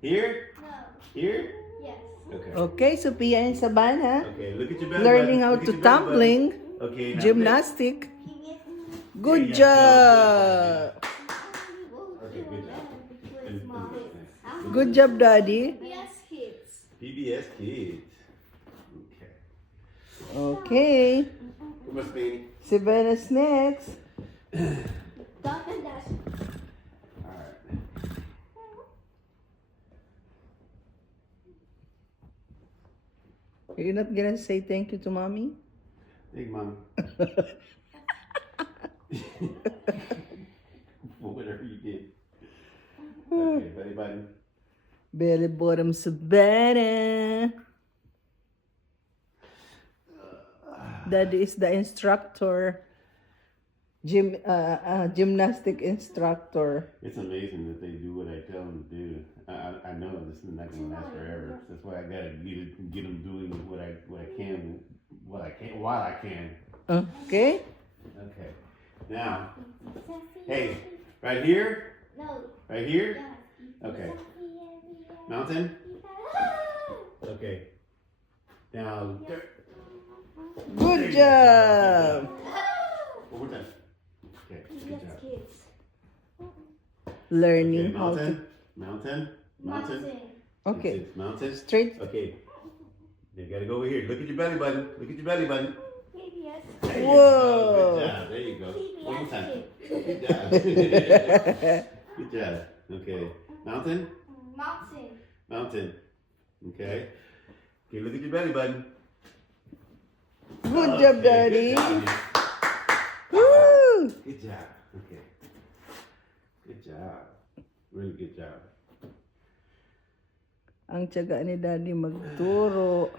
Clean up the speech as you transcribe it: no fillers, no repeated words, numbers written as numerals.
Here? No. Here? Yes. Okay. Okay, Sophia and Savannah. Okay, look at your belly Learning button. how Look to at your belly button. tumbling. Okay, now Gymnastic. PBS. Good There you go. job. Okay, good job. Good job, Daddy. PBS Kids. PBS Kids. Okay. Okay. Come on, Spain. Savannah's next. Dot and dash. Alright. You're not gonna say thank you to mommy? Thank you, Mom. Whatever you did. Okay, belly button. Belly bottom Savannah. Daddy is the instructor. Gymnastic instructor. It's amazing that they do what I tell them to do. I know this is not going to last forever. That's why I gotta get them doing what I can while I can. Okay. Okay. Now, hey, right here, No. right here. Yeah. Okay. Mountain. Okay. Now, there. Good job. One more time. Okay. Good PBS job. Kids. Learning Okay, how to. mountain. Okay. It's mountain. Straight. Okay. You gotta go over here. Look at your belly button. Look at your belly button. PBS. There you Whoa. go. Good job. There you go. One more time. Good job. Good job. Okay. Mountain. Mountain. Mountain. Okay. Okay. Look at your belly button. Good job, Okay, Daddy. Good job. Woo! Good job. Okay. Good job. Really good job. Ang tiyaga ni Daddy magturo.